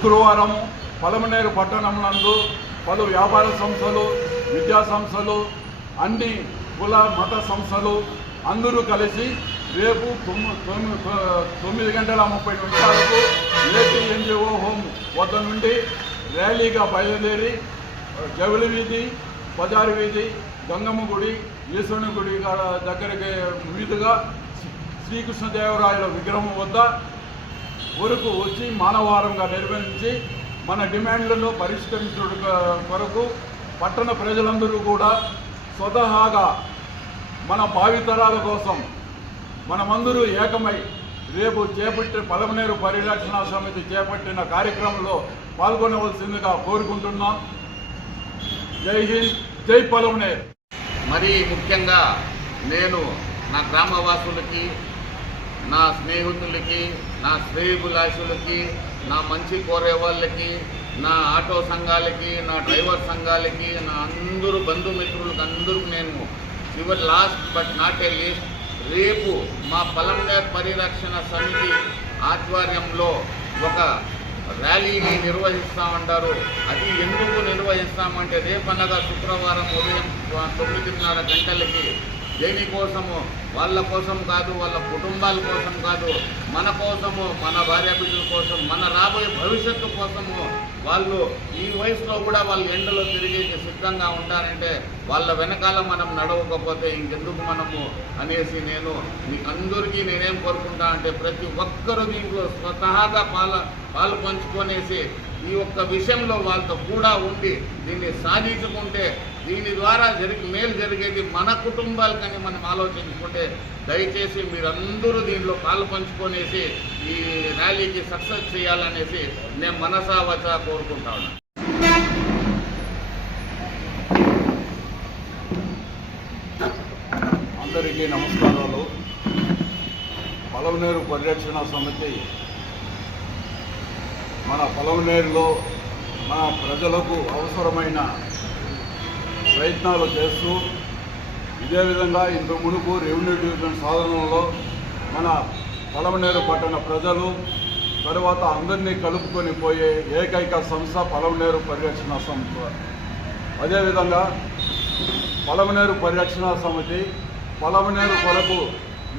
శుక్రవారం పలమనేరు పట్టణంనందు పలు వ్యాపార సంస్థలు, విద్యా సంస్థలు, అన్ని కుల మత సంస్థలు అందరూ కలిసి రేపు 9:30 ఏపీ ఎన్జిఓ హోమ్ వద్ద నుండి ర్యాలీగా బయలుదేరి జవలి వీధి, బజారు వీధి, గంగమ్మ గుడి, ఈశ్వరుని గుడి దగ్గరికి మీదుగా శ్రీకృష్ణదేవరాయల విగ్రహం వద్ద వరకు వచ్చి మానవారంగా నిర్వహించి మన డిమాండ్లను పరిష్కరించడం కొరకు పట్టణ ప్రజలందరూ కూడా స్వతహాగా మన భావితరాల కోసం మనమందరూ ఏకమై రేపు పలమనేరు పరిరక్షణ సమితి చేపట్టిన కార్యక్రమంలో పాల్గొనవలసిందిగా కోరుకుంటున్నాం. జై హింద్, జై పలమనేరు. మరీ ముఖ్యంగా నేను నా గ్రామవాసులకి, నా స్నేహితులకి, నా శ్రేయభిలాషులకి, నా మంచి కోరే వాళ్ళకి, నా ఆటో సంఘాలకి, నా డ్రైవర్ సంఘాలకి, నా అందరూ బంధుమిత్రులకి అందరూ నేను last but not a least రేపు మా పలమనేరు పరిరక్షణ సమితి ఆధ్వర్యంలో ఒక ర్యాలీని నిర్వహిస్తామంటారు. అది ఎందుకు నిర్వహిస్తామంటే రేపనగా శుక్రవారం ఉదయం 9:30 గంటలకి దేనికోసము, వాళ్ళ కోసం కాదు, వాళ్ళ కుటుంబాల కోసం కాదు, మన కోసము, మన భార్యాబిడ్డల కోసం, మన రాబోయే భవిష్యత్తు కోసము వాళ్ళు ఈ వయసులో కూడా వాళ్ళు ఎండలో తిరిగి సిద్ధంగా ఉంటారంటే వాళ్ళ వెనకాల మనం నడవకపోతే ఇంకెందుకు మనము అనేసి నేను మీకు అందరికీ నేనేం కోరుకుంటా అంటే ప్రతి ఒక్కరూ దీంట్లో స్వతహాగా పాలు పంచుకొనేసి ఈ ఒక్క విషయంలో వాళ్ళతో కూడా ఉండి దీన్ని సాధించుకుంటే దీని ద్వారా మేలు జరిగేది మన కుటుంబాలకని మనం ఆలోచించుకుంటే దయచేసి మీరందరూ దీనిలో పాలు పంచుకొనేసి ఈ ర్యాలీకి సక్సెస్ చేయాలనేసి నేను మనసా వచా కోరుకుంటా ఉన్నాను. అందరికీ నమస్కారాలు. పలమనేరు పరిరక్షణ సమితి మన పలమనేరులో మన ప్రజలకు అవసరమైన ప్రయత్నాలు చేస్తూ ఇదే విధంగా ఇంత మునుపు రెవెన్యూ డివిజన్ సాధనలో మన పలమనేరు పట్టణ ప్రజలు తర్వాత అందరినీ కలుపుకొని పోయే ఏకైక సంస్థ పలమనేరు పరిరక్షణ సంస్థ. అదేవిధంగా పలమనేరు పరిరక్షణ సమితి పలమనేరు కొరకు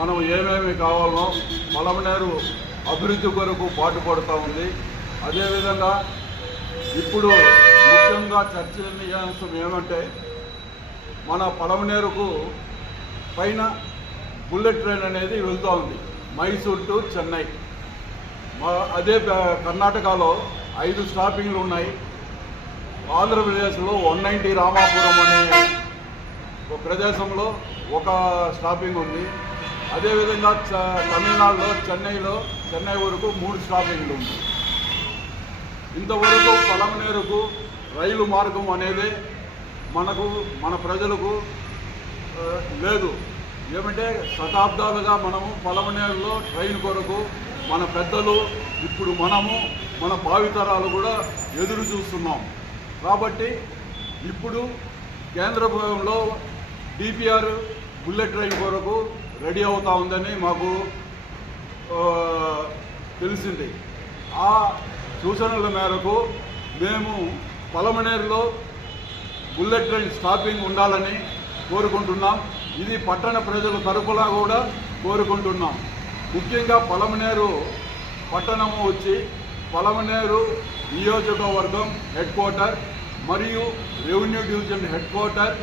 మనం ఏమేమి కావాలో పలమనేరు అభివృద్ధి కొరకు పాటుపడుతూ ఉంది. అదేవిధంగా ఇప్పుడు ముఖ్యంగా చర్చనీయాంశం ఏమంటే మన పలమనేరుకు పైన బుల్లెట్ ట్రైన్ అనేది వెళ్తూ ఉంది మైసూర్ టు చెన్నై. అదే కర్ణాటకలో 5 స్టాపింగ్లు ఉన్నాయి. ఆంధ్రప్రదేశ్లో 190 రామాపురం అనే ప్రదేశంలో ఒక స్టాపింగ్ ఉంది. అదేవిధంగా తమిళనాడులో చెన్నై వరకు 3 స్టాపింగ్లు ఉంది. ఇంతవరకు పలమనేరుకు రైలు మార్గం అనేది మన ప్రజలకు లేదు. ఏమంటే శతాబ్దాలుగా మనము పలమనేరులో ట్రైన్ కొరకు మన పెద్దలు, ఇప్పుడు మన భావితరాలు కూడా ఎదురు చూస్తున్నాం. కాబట్టి ఇప్పుడు కేంద్ర ప్రభుత్వంలో డిపిఆర్ బుల్లెట్ ట్రైన్ కొరకు రెడీ అవుతూ ఉందని మాకు తెలిసింది. ఆ సూచనల మేరకు మేము పలమనేరులో బుల్లెట్ ట్రైన్ స్టాపింగ్ ఉండాలని కోరుకుంటున్నాం. ఇది పట్టణ ప్రజల తరపులా కూడా కోరుకుంటున్నాం. ముఖ్యంగా పలమనేరు పట్టణము వచ్చి పలమనేరు నియోజకవర్గం హెడ్ క్వార్టర్ మరియు revenue division head quarter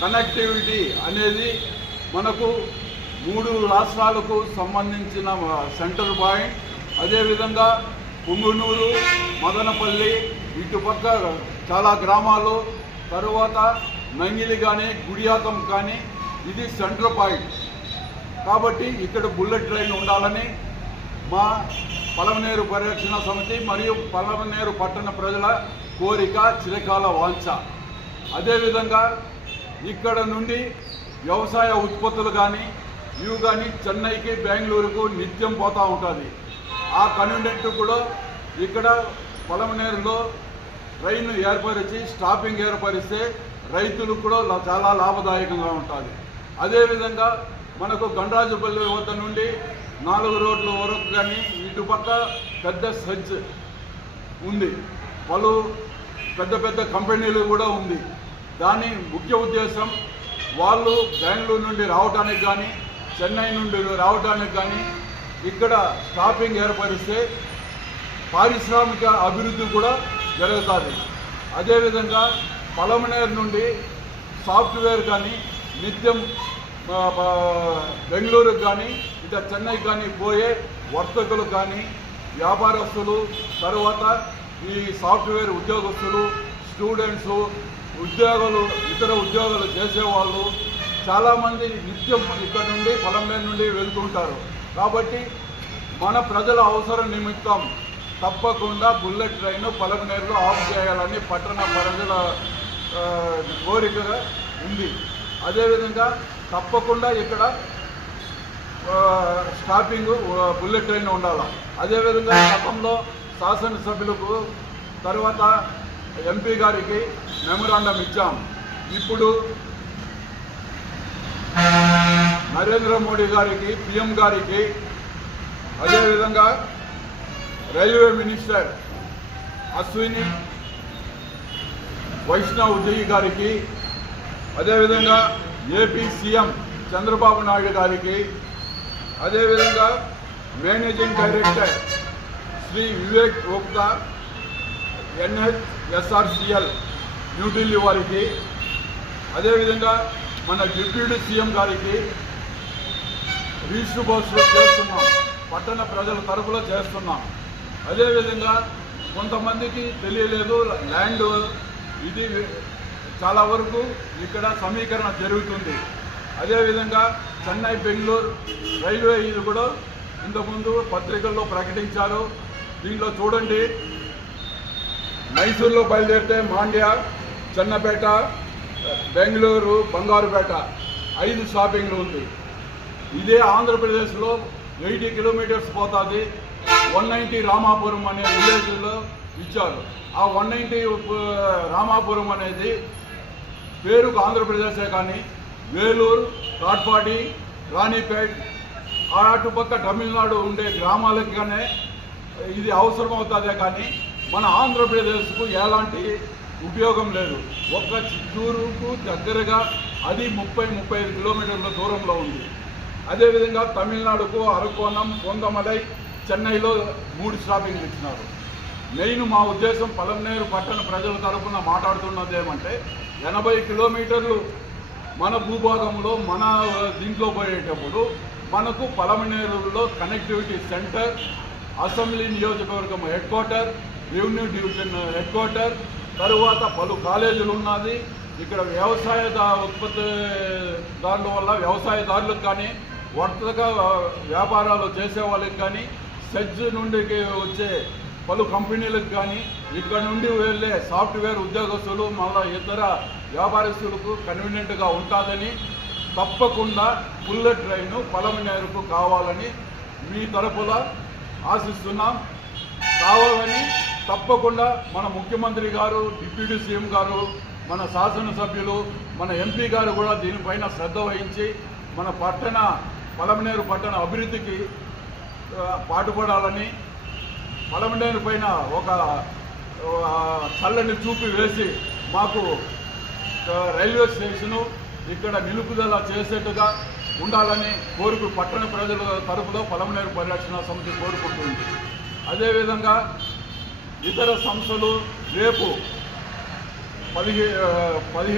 connectivity అనేది మనకు 3 రాష్ట్రాలకు సంబంధించిన సెంటర్ పాయింట్. అదేవిధంగా పుంగునూరు, మదనపల్లి ఇటుపక్క చాలా గ్రామాలు, తరువాత నంగిలి కానీ గుడియాతం కానీ ఇది సెంటర్ పాయింట్. కాబట్టి ఇక్కడ బుల్లెట్ ట్రైన్ ఉండాలని మా పలమనేరు పరిరక్షణ సమితి మరియు పలమనేరు పట్టణ ప్రజల కోరిక, చిరకాల వాంఛ. అదేవిధంగా ఇక్కడ నుండి వ్యవసాయ ఉత్పత్తులు కానీ ఇవి కానీ చెన్నైకి, బెంగళూరుకు నిత్యం పోతూ ఉంటుంది. ఆ కన్వీనెంట్ కూడా ఇక్కడ పలమనేరులో ట్రైన్ ఏర్పరిచి స్టాపింగ్ ఏర్పరిస్తే రైతులకు కూడా చాలా లాభదాయకంగా ఉంటుంది. అదేవిధంగా మనకు గండ్రాజుపల్లి వద్ద నుండి 4 రోడ్ల వరకు కానీ ఇటుపక్క పెద్ద సజ్ ఉంది, పలు పెద్ద పెద్ద కంపెనీలు కూడా ఉంది. దాని ముఖ్య ఉద్దేశం వాళ్ళు బెంగళూరు నుండి రావడానికి కానీ చెన్నై నుండి రావడానికి కానీ ఇక్కడ స్టాపింగ్ ఏర్పరిస్తే పారిశ్రామిక అభివృద్ధి కూడా జరుగుతుంది. అదేవిధంగా పలమనేరు నుండి సాఫ్ట్వేర్ కానీ నిత్యం బెంగళూరుకు కానీ ఇంకా చెన్నైకి కానీ పోయే వర్తకులు కానీ వ్యాపారస్తులు, తర్వాత ఈ సాఫ్ట్వేర్ ఉద్యోగస్తులు, స్టూడెంట్స్, ఇతర ఉద్యోగాలు చేసేవాళ్ళు చాలామంది నిత్యం ఇక్కడ నుండి పలమనేరు నుండి వెళ్తుంటారు. కాబట్టి మన ప్రజల అవసరం నిమిత్తం తప్పకుండా బుల్లెట్ ట్రైన్ పలమనేరులో ఆఫ్ చేయాలని పట్టణ ప్రజల కోరికగా ఉంది. అదేవిధంగా తప్పకుండా ఇక్కడ స్టాపింగ్ బుల్లెట్ ట్రైన్ ఉండాలి. అదేవిధంగా గతంలో శాసనసభ్యులకు తర్వాత ఎంపీ గారికి మెమరాండం ఇచ్చాం. ఇప్పుడు నరేంద్ర మోడీ గారికి, పిఎం గారికి, అదేవిధంగా రైల్వే మినిస్టర్ అశ్విని వైష్ణవ్ జీ గారికి, అదేవిధంగా ఏపీ సీఎం చంద్రబాబు నాయుడు గారికి, అదేవిధంగా managing director Shri Vivek Gupta NHSRCL New Delhi వారికి, అదేవిధంగా మన డిప్యూటీ సీఎం గారికి రీష్బోస్ చేస్తున్నాం, పట్టణ ప్రజల తరఫున చేస్తున్నాం. అదేవిధంగా కొంతమందికి తెలియలేదు, ల్యాండ్ ఇది చాలా వరకు ఇక్కడ సమీకరణ జరుగుతుంది. అదేవిధంగా చెన్నై బెంగళూరు రైల్వే ఇది కూడా ఇంతకుముందు పత్రికల్లో ప్రకటించారు. దీంట్లో చూడండి, మైసూరులో బయలుదేరితే మాండ్య, చెన్నపేట, బెంగళూరు, బంగారుపేట 5 షాపింగ్లు ఉంది. ఇదే ఆంధ్రప్రదేశ్లో 80 కిలోమీటర్స్ పోతుంది. 190 రామాపురం అనే విలేజ్లో ఇచ్చారు. ఆ 190 రామాపురం అనేది పేరుకు ఆంధ్రప్రదేశే కానీ వేలూరు, కాట్పాడి, రాణిపేట్ అటుపక్క తమిళనాడు ఉండే గ్రామాలకి కానీ ఇది అవసరం అవుతుందే కానీ మన ఆంధ్రప్రదేశ్కు ఎలాంటి ఉపయోగం లేదు. ఒక్క చిత్తూరుకు దగ్గరగా అది 30-35 కిలోమీటర్ల దూరంలో ఉంది. అదేవిధంగా తమిళనాడుకు అరకోణం, కొందమలై, చెన్నైలో 3 స్టాపింగ్లు ఇచ్చినారు. మెయిన్ మా ఉద్దేశం పలమనేరు పట్టణ ప్రజల తరఫున మాట్లాడుతున్నది ఏమంటే 80 కిలోమీటర్లు మన భూభాగంలో మన దీంట్లో పోయేటప్పుడు మనకు పలమనేరులో కనెక్టివిటీ సెంటర్, అసెంబ్లీ నియోజకవర్గం head quarter, revenue division head quarter, తరువాత పలు కాలేజీలు ఉన్నది. ఇక్కడ వ్యవసాయ ఉత్పత్తి దారుల వల్ల వ్యవసాయదారులకు కానీ వర్తక వ్యాపారాలు చేసే వాళ్ళకి కానీ సెజ్ నుండి వచ్చే పలు కంపెనీలకు కానీ ఇక్కడ నుండి వెళ్ళే సాఫ్ట్వేర్ ఉద్యోగస్తులు మళ్ళీ ఇతర వ్యాపారస్తులకు కన్వీనియంట్గా ఉంటుందని తప్పకుండా బుల్లెట్ ట్రైన్ పలమనేరుకు కావాలని మీ తరపున ఆశిస్తున్నాం. కావాలని తప్పకుండా మన ముఖ్యమంత్రి గారు, డిప్యూటీ సీఎం గారు, మన శాసనసభ్యులు, మన ఎంపీ గారు కూడా దీనిపైన శ్రద్ధ వహించి మన పలమనేరు పట్టణ అభివృద్ధికి పాటుపడాలని, పలమనేరు పైన ఒక చల్లని చూపు వేసి మాకు రైల్వే స్టేషను ఇక్కడ నిలుపుదల చేసేట్టుగా ఉండాలని పట్టణ ప్రజల తరపులో పలమనేరు పరిరక్షణ సమితి కోరుకుంటుంది. అదేవిధంగా ఇతర సంస్థలు రేపు 15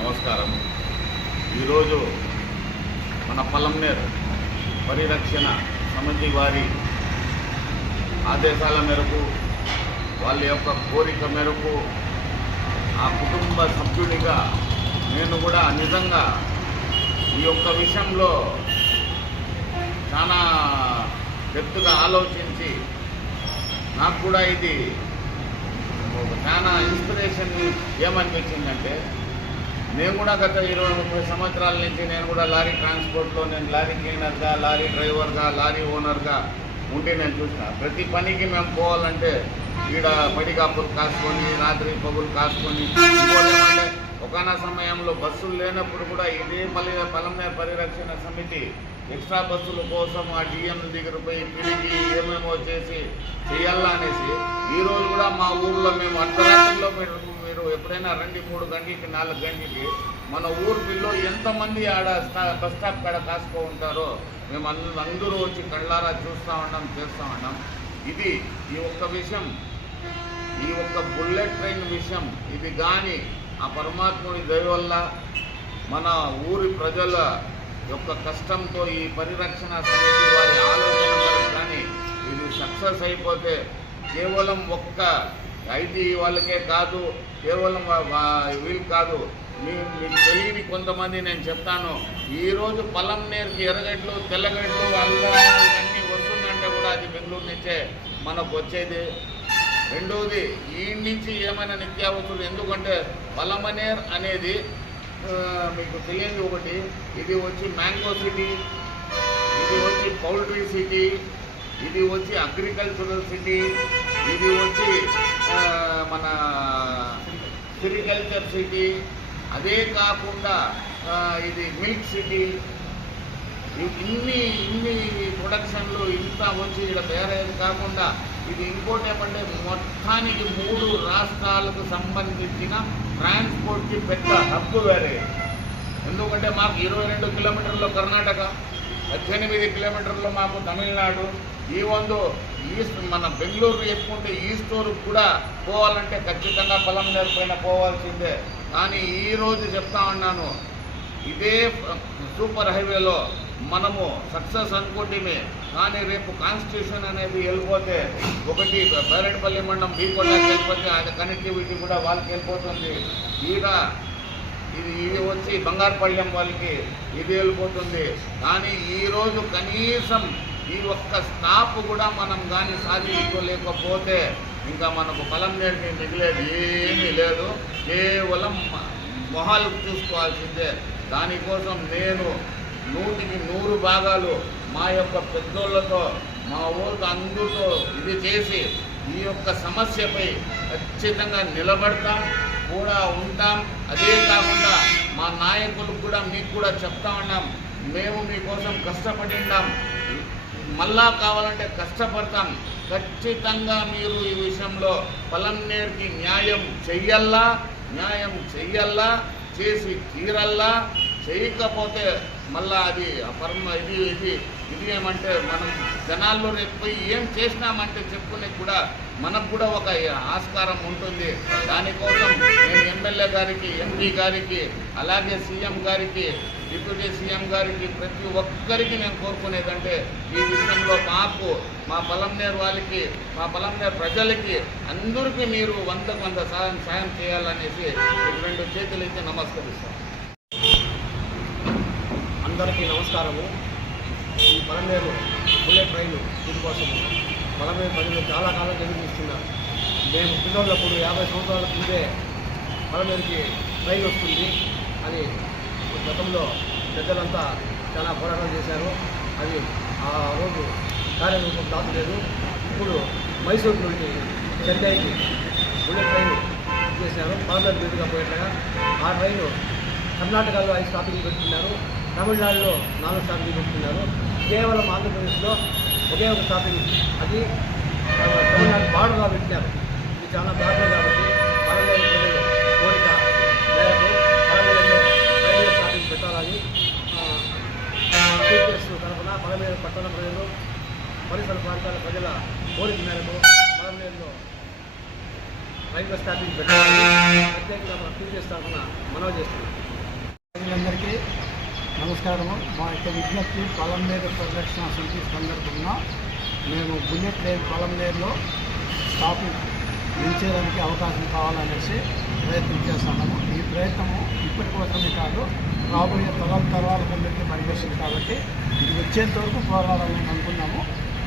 నమస్కారం. ఈరోజు మన పలమనేరు పరిరక్షణ సమితి వారి ఆదేశాల మేరకు, వాళ్ళ యొక్క కోరిక మేరకు ఆ కుటుంబ సభ్యుడిగా నేను కూడా నిజంగా ఈ యొక్క విషయంలో చాలా డెప్త్గా ఆలోచించి నాకు కూడా ఇది చాలా ఇన్స్పిరేషన్ ఏమనిపించిందంటే, నేను కూడా గత 20-30 సంవత్సరాల నుంచి నేను కూడా లారీ ట్రాన్స్పోర్ట్లో నేను లారీ క్లీనర్గా, లారీ డ్రైవర్గా, లారీ ఓనర్గా ఉంటే నేను చూసిన ప్రతి పనికి మేము పోవాలంటే ఈడ పడికాపులు కాసుకొని రాత్రి పగులు కాసుకొని ఒకనా సమయంలో బస్సులు లేనప్పుడు కూడా ఇదే పలమనేరు పరిరక్షణ సమితి ఎక్స్ట్రా బస్సుల కోసం ఆ డిఎం దగ్గర పోయి తిరిగి ఏమేమో చేయాలా అనేసి ఈరోజు కూడా మా ఊర్లో మేము అర్ధరాత్రిలో మీరు ఎప్పుడైనా రండి 3 గంటలకి 4 గంటలకి మన ఊరు పిల్లో ఎంతమంది ఆడ బస్ స్టాప్ కాడ కాసుకో ఉంటారో మేము అందరూ వచ్చి కళ్ళారా చూస్తూ ఉన్నాం, చేస్తూ ఉన్నాం. ఇది ఈ ఒక్క విషయం, ఈ ఒక్క బుల్లెట్ ట్రైన్ విషయం ఇది కానీ ఆ పరమాత్ముడి దయ వల్ల మన ఊరి ప్రజల యొక్క కష్టంతో ఈ పరిరక్షణ సమితి వారి ఆలోచన వరకు కానీ ఇది సక్సెస్ అయిపోతే కేవలం ఒక్క ఐటీ వాళ్ళకే కాదు, కేవలం వీళ్ళు కాదు, మీకు తెలియని కొంతమంది నేను చెప్తాను. ఈరోజు పలంనేరుకి ఎర్రగడ్డలు, తెల్లగడ్డలు, అల్లం ఇవన్నీ వస్తుందంటే కూడా అది బెంగళూరు నుంచే మనకు వచ్చేది. రెండవది ఈ నుంచి ఏమైనా నిత్యావసరాలు, ఎందుకంటే పలమనేర్ అనేది మీకు తెలియని ఒకటి, ఇది వచ్చి మ్యాంగో సిటీ, ఇది వచ్చి పౌల్ట్రీ సిటీ, ఇది వచ్చి అగ్రికల్చరల్ సిటీ, ఇది వచ్చి మన సెరికల్చర్ సిటీ, అదే కాకుండా ఇది మిల్క్ సిటీ. ఇన్ని ప్రొడక్షన్లు ఇంత వచ్చి ఇక్కడ తయారయ్యేది కాకుండా ఇది ఇంకోటి ఏమంటే మొత్తానికి 3 రాష్ట్రాలకు సంబంధించిన ట్రాన్స్పోర్ట్కి పెద్ద హబ్ వేరే. ఎందుకంటే మాకు 22 కిలోమీటర్లు కర్ణాటక, 18 కిలోమీటర్లు మాకు తమిళనాడు, ఈ ఈస్ట్ మన బెంగళూరు ఎక్కుంటే ఈస్ట్ వరకు కూడా పోవాలంటే ఖచ్చితంగా పలంనేరు పైన పోవాల్సిందే. కానీ ఈరోజు చెప్తా ఉన్నాను, ఇదే సూపర్ హైవేలో మనము సక్సెస్ అనుకుంటేమే, కానీ రేపు కాన్స్టిట్యూషన్ అనేది వెళ్ళిపోతే ఒకటి బైరెడ్పల్లి మండలం బీకోటాకి వెళ్ళిపోతే ఆయన కనెక్టివిటీ కూడా వాళ్ళకి వెళ్ళిపోతుంది. ఇది వచ్చి బంగారుపళ్ళెం వాళ్ళకి ఇది వెళ్ళిపోతుంది. కానీ ఈరోజు కనీసం ఈ ఒక్క స్టాప్ కూడా మనం కానీ సాధించుకోలేకపోతే ఇంకా మనకు పలంనేరుకి మిగిలేది ఏమీ లేదు, కేవలం మొహాలు చూసుకోవాల్సిందే. దానికోసం నేను 100కి 100 భాగాలు మా యొక్క పెద్దోళ్ళతో, మా ఊరికి అందరితో ఇది చేసి ఈ యొక్క సమస్యపై ఖచ్చితంగా నిలబడతాం కూడా ఉంటాం. అదే కాకుండా మా నాయకులకు కూడా మీకు కూడా చెప్తా ఉన్నాం, మేము మీకోసం కష్టపడి ఉన్నాం, మళ్ళా కావాలంటే కష్టపడతాం. ఖచ్చితంగా మీరు ఈ విషయంలో పలంనేరుకి న్యాయం చెయ్యల్లా, చేసి తీరల్లా. చేయకపోతే మళ్ళా అది ఇది ఏమంటే మనం జనాల్లో రేపు పోయి ఏం చేసినామంటే చెప్పుకునే కూడా మనకు కూడా ఒక ఆస్కారం ఉంటుంది. దానికోసం నేను ఎమ్మెల్యే గారికి, ఎంపీ గారికి, అలాగే సీఎం గారికి, డిప్యూటీ సీఎం గారికి, ప్రతి ఒక్కరికి నేను కోరుకునేదంటే ఈ విషయంలో మా పలంనేరు వాళ్ళకి, మా పలంనేరు ప్రజలకి అందరికీ మీరు 100కు 100 సాయం చేయాలనేసి 2 చేతులు ఇచ్చి నమస్కరిస్తాను. అందరికీ నమస్కారము. ఈ పలంనేరు బుల్లెట్ ట్రైన్ దీనికోసము పలంనేరు ప్రజలు చాలా కాలం ఎదురుస్తున్నారు. మేము పిల్లలప్పుడు 50 సంవత్సరాల ముందే పలంనేరుకి ట్రైన్ వస్తుంది అని గతంలో పెద్దలంతా చాలా పోరాటం చేశారు. అది ఆ రోజు కార్యరూపం దాచలేదు. ఇప్పుడు మైసూరు నుండి చెన్నైకి బుల్లెట్ ట్రైన్ చేశారు. పలంనేరు మీదుగా పోయేట్లుగా ఆ ట్రైన్ కర్ణాటకలో 5 స్టాపింగ్ పెట్టుకున్నారు, తమిళనాడులో 4 స్టాపింగ్ పెట్టుకున్నారు. కేవలం ఆంధ్రప్రదేశ్లో ఒకే ఒక స్టాపింగ్, అది తమిళనాడు బార్డర్గా పెట్టినారు. ఇది చాలా దారుణం కాబట్టి పలంనేరు ప్రజలు కోరిక మేరకు పలంనేరులో రైల్వే స్టాపింగ్ పెట్టాలని టీచర్స్ తరఫున పలంనేరు పట్టణ ప్రజలు, పరిసర ప్రాంతాల ప్రజల కోరిక మేరకు పలంనేరులో రైల్వే స్టాపింగ్ పెట్టాలని ప్రత్యేకంగా మన టీచర్స్ తరఫున మనవి చేస్తున్నాం. ప్రజలందరికీ నమస్కారము. మా యొక్క విజ్ఞప్తి, పలంనేరు పరిరక్షణ సమితి సందర్భంగా మేము బుల్లెట్ ట్రైన్ పలంనేరులో స్టాపింగ్ నిలిచేయడానికి అవకాశం కావాలనేసి ప్రయత్నం చేస్తున్నాము. ఈ ప్రయత్నము ఇప్పటి కోసమే కాదు, రాబోయే తరాలకందరికీ పనిచేస్తుంది కాబట్టి ఇది వచ్చేంత వరకు పోరాడాలని అనుకున్నాము.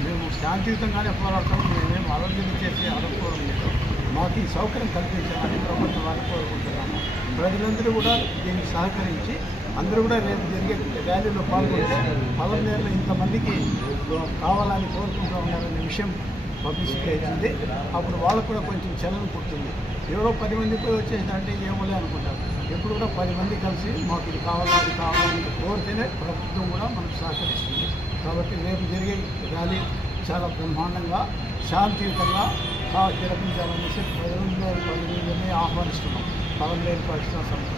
మేము శాంతియుతంగానే పోరాడతాము. మేమేం అలర్జన చేసి అడుక్కోవడం లేదు. మాకు ఈ సౌకర్యం కల్పించాలని ప్రభుత్వం వారిని కోరుకుంటున్నాము. ప్రజలందరూ కూడా దీనికి సహకరించి అందరూ కూడా రేపు జరిగే ర్యాలీలో పాల్గొంటే పలంనేరులో ఇంతమందికి కావాలని కోరుకుంటూ ఉన్నారనే విషయం పబ్లిసిటీ అవుతుంది. అప్పుడు వాళ్ళకు కూడా కొంచెం చలనం పుడుతుంది. ఎవరో 10 మంది పోయి వచ్చేసినంటే ఏమోలే అనుకుంటారు. ఎప్పుడు కూడా 10 మంది కలిసి మాకు ఇది కావాలా అది కావాలని కోరితేనే ప్రభుత్వం కూడా మనకు సహకరిస్తుంది. కాబట్టి రేపు జరిగే ర్యాలీ చాలా బ్రహ్మాండంగా శాంతియుతంగా జరిపించాలనేసి ప్రజలందరినీ ఆహ్వానిస్తున్నాం. పవన్ లేని పరిశ్రమ సంస్థ